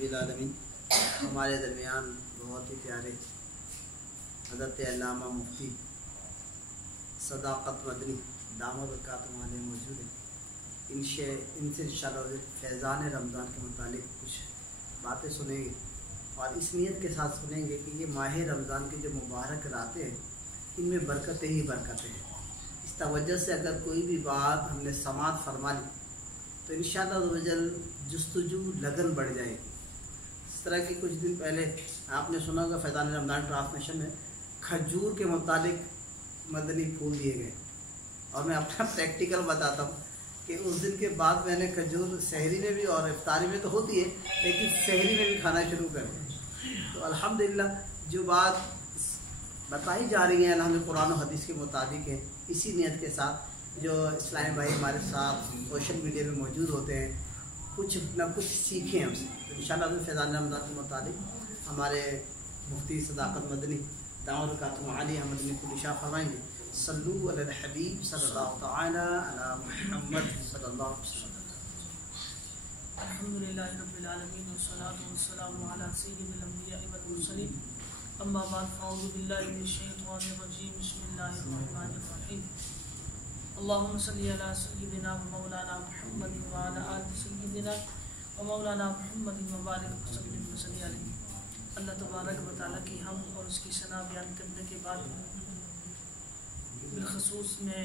رب العالمین۔ ہمارے درمیان بہت ہی پیارے حضرت علامہ مفتی صداقت مدنی دامت برکاتہم علیہ موجود ہیں۔ ان سے انشاءاللہ فیضان رمضان کے متعلق کچھ باتیں سنیں گے اور اس نیت کے ساتھ سنیں گے کہ یہ ماہ رمضان کی جو مبارک راتیں ہیں ان میں برکتیں ہی برکتیں ہیں۔ اس توجہ سے اگر کوئی بھی بات ہم نے سماعت فرما لی تو انشاءاللہ جستجو لگن بڑھ جائے گی۔ اس طرح کی کچھ دن پہلے آپ نے سنا ہوگا فیضان رمضان ٹرانسمیشن میں کھجور کے متعلق مدنی پھول دیے گئے، اور میں اپنا پریکٹیکل بتاتا ہوں کہ اس دن کے بعد میں نے کھجور سحری میں بھی اور افطاری میں تو ہوتی ہے لیکن سحری میں بھی کھانا شروع کر دیا۔ تو الحمدللہ جو بات بتائی جا رہی ہیں الحمدللہ قرآن و حدیث کے مطابق ہے۔ اسی نیت کے ساتھ جو اسلامی بھائی ہمارے ساتھ سوشل میڈیا میں موجود ہوتے ہیں کچھ نہ کچھ سیکھیں ہم سے، تو انشاءاللہ فیضان رمضان کے مطابق ہمارے مفتی صداقت مدنی دامت برکاتہم علیہ مدنی کو اشارہ فرمائیں گے۔ صلو علی الحبیب صلی اللہ تعالی علی محمد صلی اللہ علیہ وسلم۔ الحمدللہ رب العالمین والصلاة والسلام علی سید الانبیاء والمرسلین، اما بعد فاعوذ باللہ من الشیطان الرجیم، بسم اللہ الرحمن الرحیم۔ اللہم صلی علی سیدنا و مولانا محمد وعلی آل سیدنا و مولانا محمد مبارک وسلم وصلی علیہ۔ اللہ تبارک و تعالیٰ کی حمد اور اس کی ثنا بیان کرنے کے بعد بالخصوص میں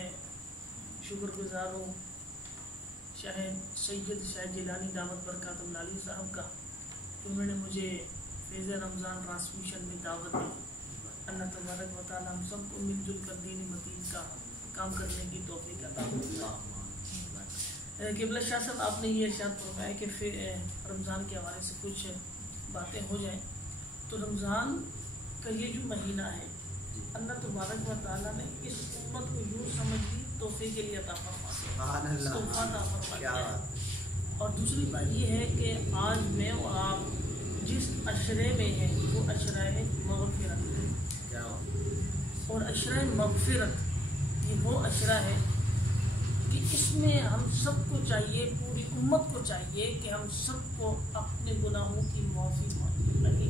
شکر گزار ہوں شاہ سید شاہ جیلانی دامت برکاتہم علیہ صاحب کا کہ انہوں نے مجھے فیض رمضان ٹرانسمیشن میں دعوت دی۔ اللہ تبارک و تعالیٰ ہم سب کو مل جل کر دین متین کا کام کرنے کی توفیق عطا فرمائے۔ قبلہ شاہ صاحب آپ نے یہ ارشاد فرمایا کہ رمضان کے حوالے سے کچھ باتیں ہو جائیں، تو رمضان کا یہ جو مہینہ ہے اللہ تبارک و تعالیٰ نے اس امت کو یوں سمجھ لی توفیق کے لیے عطا فرمایا۔ اور دوسری بات یہ ہے کہ آج میں اور آپ جس عشرے میں ہیں وہ عشرہ مغفرت ہے، اور عشرہ مغفرت یہ وہ عشرہ ہے کہ اس میں ہم سب کو چاہیے، پوری امت کو چاہیے کہ ہم سب کو اپنے گناہوں کی معافی مانگے۔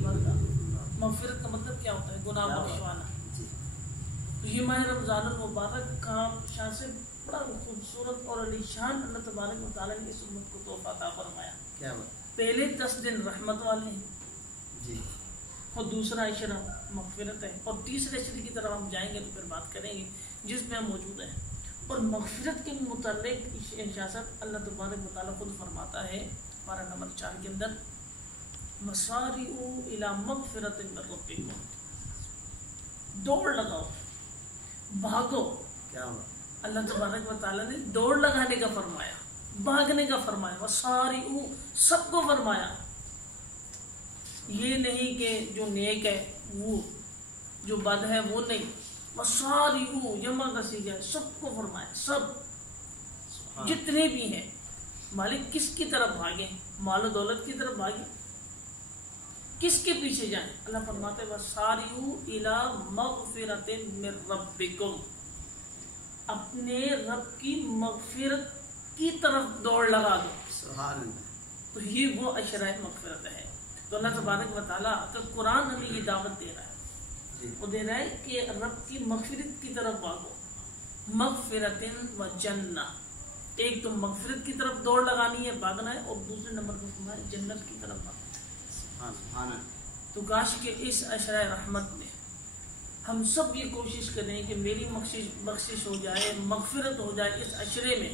مغفرت کا مطلب کیا ہوتا ہے؟ گناہ بخشوانا۔ تو یہ ماہ رمضان المبارک کا شان سے بڑا خوبصورت اور علی شان اللہ تبارک و تعالیٰ نے اس امت کو تحفہ عطا فرمایا۔ پہلے 10 دن رحمت والے ہیں جی، اور دوسرا عشرہ مغفرت ہے، اور تیسرے عشرے کی طرف ہم جائیں گے تو پھر بات کریں گے جس میں ہم موجود ہیں۔ اور مغفرت کے متعلق اشارت اللہ تبارک و تعالیٰ خود فرماتا ہے پارہ نمبر 4 کے اندر، مسارعوا الی مغفرۃ من ربکم، دوڑ لگاؤ، بھاگو۔ کیا ہوا؟ اللہ تبارک و تعالیٰ نے دوڑ لگانے کا فرمایا، بھاگنے کا فرمایا، وسارعوا سب کو فرمایا۔ یہ نہیں کہ جو نیک ہے وہ، جو بد ہے وہ نہیں، وسارعوا جمع کا صیغہ ہے، سب کو فرمایا، سب جتنے بھی ہیں۔ مالک کس کی طرف بھاگیں؟ مال و دولت کی طرف بھاگیں، کس کے پیچھے جائیں؟ اللہ فرماتے ہیں وَسَارِعُوا إِلَىٰ مَغْفِرَةٍ مِّن رَبِّكُمْ، اپنے رب کی مغفرت کی طرف دوڑ لگا دو۔ سبحان اللہ۔ تو یہ وہ عشرہ مغفرت ہے۔ تو اللہ تبارک و تعالیٰ تو قرآن ہمیں یہ دعوت دے رہا ہے، وہ دے رہا ہے کہ رب کی مغفرت کی طرف بھاگو۔ مغفرۃ و جنہ، ایک تو مغفرت کی طرف دوڑ لگانی ہے، بھاگنا ہے، اور دوسرے نمبر پر ہمارے جنت کی طرف بھاگنا ہے۔ تو کاش کہ اس عشرہ رحمت میں ہم سب یہ کوشش کریں کہ میری بخشش ہو جائے، مغفرت ہو جائے اس عشرے میں،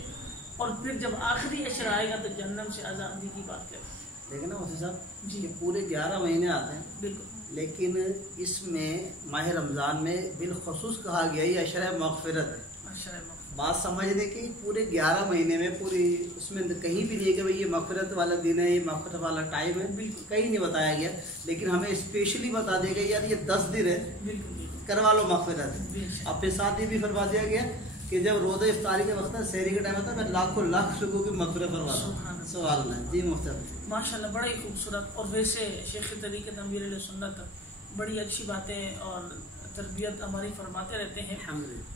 اور پھر جب آخری عشرہ آئے گا تو جہنم سے آزادی کی بات کریں۔ لیکن نا مفتی صاحب جی، پورے 11 مہینے آتے ہیں بالکل، لیکن اس میں ماہ رمضان میں بالخصوص کہا گیا یہ عشرہ مغفرت ہے۔ عشرہ مغفرت بات سمجھنے کی پورے 11 مہینے میں پوری اس میں کہیں بھی نہیں کہ بھئی یہ مغفرت والا دن ہے، یہ مغفرت والا ٹائم ہے، بالکل کہیں نہیں بتایا گیا، لیکن ہمیں اسپیشلی بتا دیا گیا یار یہ 10 دن ہے، کروا لو مغفرت۔ اب پھر ساتھ ہی بھی فرما دیا گیا کہ جب روزہ افطاری کا وقت ہے، سحری کا ٹائم ہوتا ہے، میں لاکھوں لاکھ شکر کی مغفرت فرما دوں۔ سوال اللہ جی مفتی ماشاء اللہ، بڑا ہی خوبصورت۔ اور ویسے شیخ طریقت امیر علیہ سنت بڑی اچھی باتیں اور تربیت ہماری فرماتے رہتے ہیں۔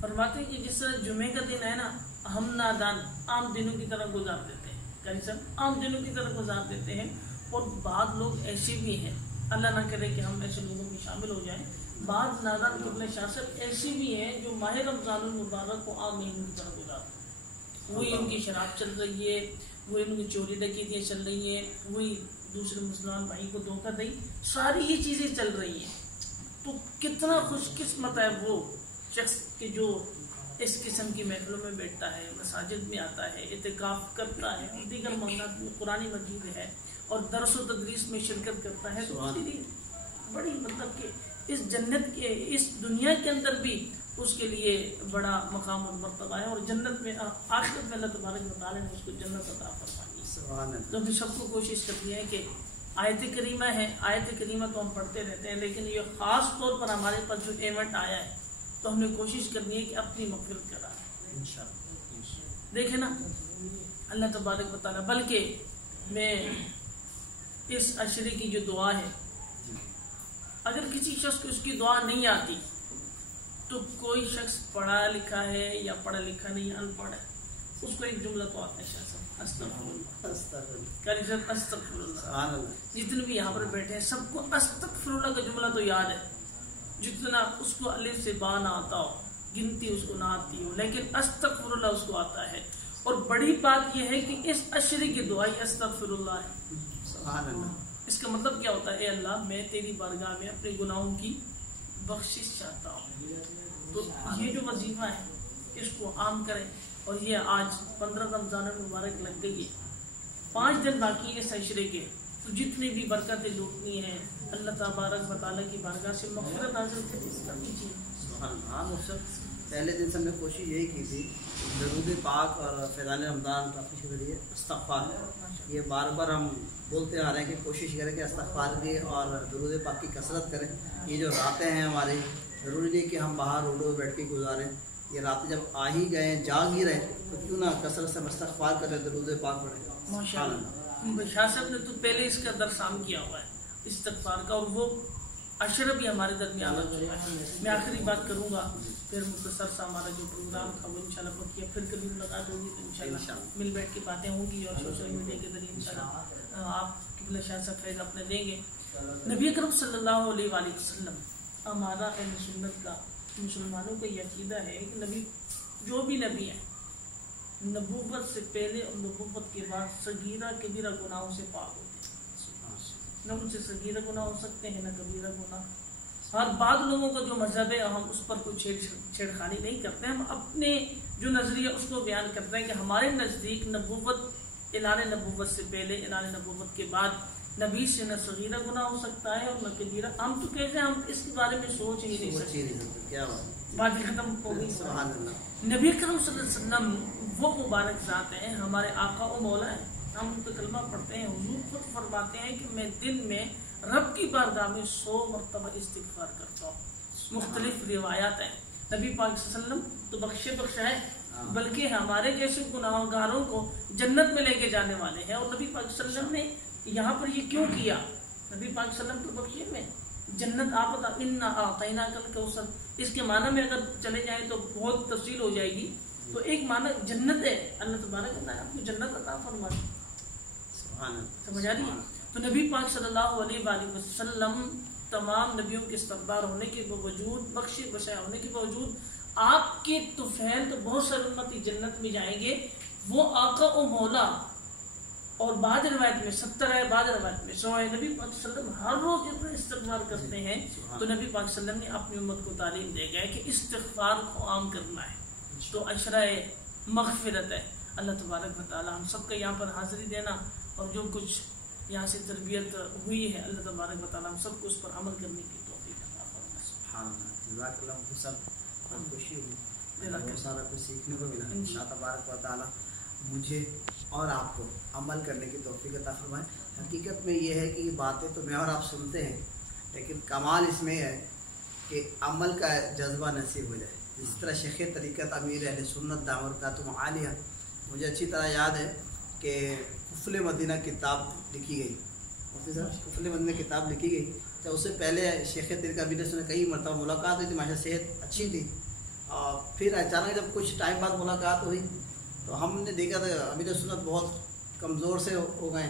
فرماتے ہیں کہ جس جمعے کا دن ہے نا، ہم نادان عام دنوں کی طرح گزار دیتے ہیں، عام دنوں کی طرح گزار دیتے ہیں، اور بعض لوگ ایسے بھی ہیں، اللہ نہ کرے کہ ہم ایسے لوگوں میں شامل ہو جائیں، بعض نادان قبلہ شاہ صاحب ایسے بھی ہیں جو ماہ رمضان المبارک کو عام مہینوں کی طرح گزارتے ہیں، وہی ان کی شراب چل رہی ہے، وہی ان کی چوری ڈکیتیاں چل رہی ہیں، وہی دوسرے مسلمان بھائی کو دھوکہ دہی، ساری یہ چیزیں چل رہی ہیں۔ تو کتنا خوش قسمت ہے وہ شخص کہ جو اس قسم کی محفلوں میں بیٹھتا ہے، مساجد میں آتا ہے، اعتکاف کرتا ہے، دیگر معاملات میں قرآن مجید ہے اور درس و تدریس میں شرکت کرتا ہے، تو اس کے لیے بڑی مطلب کہ اس جنت کے اس دنیا کے اندر بھی اس کے لیے بڑا مقام اور مرتبہ ہے، اور جنت میں آخرت میں اللہ تبارک و تعالیٰ نے اس کو جنت عطا فرمائی۔ تو ہم سب کو کوشش کرتی ہے کہ آیت کریمہ ہے، آیت کریمہ تو ہم پڑھتے رہتے ہیں، لیکن یہ خاص طور پر ہمارے پاس جو ایونٹ آیا ہے تو ہم نے کوشش کرنی ہے کہ اپنی مغفرت کرائیں انشاءاللہ۔ دیکھیں نا اللہ تبارک و تعالیٰ، بلکہ میں اس عشرے کی جو دعا ہے، اگر کسی شخص کو اس کی دعا نہیں آتی تو کوئی شخص پڑھا لکھا ہے یا پڑھا لکھا نہیں، ان پڑھ ہے، اس کو ایک جملہ تو آتا ہے شاہ صاحب، استغفر اللہ۔ جتنے بھی یہاں پر بیٹھے ہیں سب کو استغفر اللہ کا جملہ تو یاد ہے، جتنا اس کو الف سے با نہ آتا ہو، گنتی اس کو نہ آتی ہو، لیکن استغفر اللہ اس کو آتا ہے۔ اور بڑی بات یہ ہے کہ اس عشرے کی دعا استغفر اللہ ہے۔ سبحان اللہ۔ اس کا مطلب کیا ہوتا ہے؟ اے اللہ میں تیری بارگاہ میں اپنے گناہوں کی بخشش چاہتا ہوں۔ تو یہ جو وظیفہ ہے اس کو عام کریں، اور یہ آج 15 رمضان المبارک لگ گئی ہے، 5 دن باقی ہے اس عشرے کے، تو جتنی بھی برکتیں لوٹنی ہیں اللہ تبارک و تعالیٰ کی بارگاہ سے مغفرت حاصل کرنی۔ پہلے دن سے ہم نے کوشش یہی کی تھی، درود پاک اور فیضان رمضان ٹاپک کے ذریعے استغفار، یہ بار بار ہم بولتے آ رہے ہیں کہ کوشش کریں کہ استغفار کی اور درود پاک کی کثرت کریں۔ یہ جو راتیں ہیں ہماری، ضروری نہیں کہ ہم باہر روڈوں پہ بیٹھ کے گزاریں، یہ راتیں جب آ ہی گئے، جاگ ہی رہے، تو کیوں نہ کثرت سے استغفار کریں، درود پاک پڑھیں۔ ماشاءاللہ، شاہ صاحب نے تو پہلے اس کا درس عام کیا ہوا ہے استغفار کا، اور وہ عشرہ بھی ہمارے درمیان آ چکا ہے۔ میں آخری بات کروں گا، پھر مختصر سا ہمارا جو پروگرام تھا وہ انشاءاللہ پکیا، پھر کبھی ملاقات ہوگی تو انشاءاللہ مل بیٹھ کے باتیں ہوں گی، اور سوشل میڈیا کے ذریعے انشاءاللہ آپ قبلہ شاہ صاحب فیض اپنے دیں گے۔ نبی اکرم صلی اللہ علیہ وآلہ وسلم، ہمارا اہل سنت کا، مسلمانوں کا یہ عقیدہ ہے کہ نبی، جو بھی نبی ہیں، نبوت سے پہلے اور نبوت کے بعد صغیرہ کبیرہ گناہوں سے پاک ہوتے ہیں۔ نہ ان سے صغیرہ گناہ ہو سکتے ہیں، نہ کبیرہ گناہ۔ اور بعض لوگوں کا جو مذہب ہے ہم اس پر کوئی چھیڑخانی نہیں کرتے، ہم اپنے جو نظریہ اس کو بیان کرتے ہیں کہ ہمارے نزدیک نبوت، اعلان نبوت سے پہلے، اعلان نبوت کے بعد نبی سے نہ صغیرہ گناہ ہو سکتا ہے اور نہ کبیرہ۔ ہم تو کہتے ہیں ہم اس کے بارے میں سوچ ہی نہیں سکتے، بات ختم ہو گئی۔ نبی کرم صلی اللہ علیہ وسلم وہ مبارک ذات ہیں، ہمارے آقا و مولا ہیں، ہم ان کا کلمہ پڑھتے ہیں، حضور خود فرماتے ہیں کہ میں دن میں رب کی بارگاہ میں 100 مرتبہ استغفار کرتا ہوں۔ مختلف روایات ہیں، نبی پاک صلی اللہ علیہ وسلم تو بخشا ہے، بلکہ ہمارے جیسے گناہ گاروں کو جنت میں لے کے جانے والے ہیں۔ اور نبی پاک صلی اللہ علیہ وسلم نے یہاں پر یہ کیوں کیا؟ نبی پاک صلی اللہ علیہ وسلم تو بخشے میں جنت آپ بتا، انا اعطیناک الکوثر، اس کے معنی میں اگر چلے جائیں تو بہت تفصیل ہو جائے گی۔ تو ایک معنی جنت ہے، اللہ تبارک و تعالیٰ آپ کو جنت عطا فرمائے، سمجھ آ رہی ہے؟ تو نبی پاک صلی اللہ علیہ وآلہ وسلم تمام نبیوں کے سردار ہونے کے باوجود، بخشے بشایا ہونے کے باوجود، آپ کے طفیل تو بہت سارے امتی جنت میں جائیں گے، وہ آقا و مولا، اور بعض روایت میں 70 ہے، بعض روایت میں 100 ہے۔ نبی پاک صلی اللہ علیہ وسلم ہر روز اتنا استغفار کرتے ہیں، تو نبی پاک صلی اللہ علیہ وسلم نے اپنی امت کو تعلیم دے گیا کہ استغفار کو عام کرنا ہے۔ تو عشرہ مغفرت ہے، اللہ تبارک و تعالی ہم سب کا یہاں پر حاضری دینا، اور جو کچھ یہاں سے تربیت ہوئی ہے اللہ تبارک و تعالی ہم سب کو اس پر عمل کرنے کی توفیق عطا فرمائے۔ سبحان اللہ، جزاک اللہ مفتی صاحب، بہت خوشی ہوئی، بہت سارا کچھ سیکھنے کو ملا۔ اللہ تبارک و تعالی مجھے اور آپ کو عمل کرنے کی توفیق عطا فرمائے۔ حقیقت میں یہ ہے کہ یہ باتیں تو میں اور آپ سنتے ہیں، لیکن کمال اس میں ہے کہ عمل کا جذبہ نصیب ہو جائے۔ جس طرح شیخ طریقت امیر اہل سنت دامت برکاتہ عالیہ، مجھے اچھی طرح یاد ہے کہ قفل مدینہ کتاب لکھی گئی، مفتی صاحب قفل مدینہ کتاب لکھی گئی، تو اس سے پہلے شیخ طریقہ امیر سے کئی مرتبہ ملاقات ہوئی تھی، ماشاء صحت اچھی تھی، اور پھر اچانک جب کچھ ٹائم بعد ملاقات ہوئی تو ہم نے دیکھا تھا امیر سنت بہت کمزور سے ہو گئے،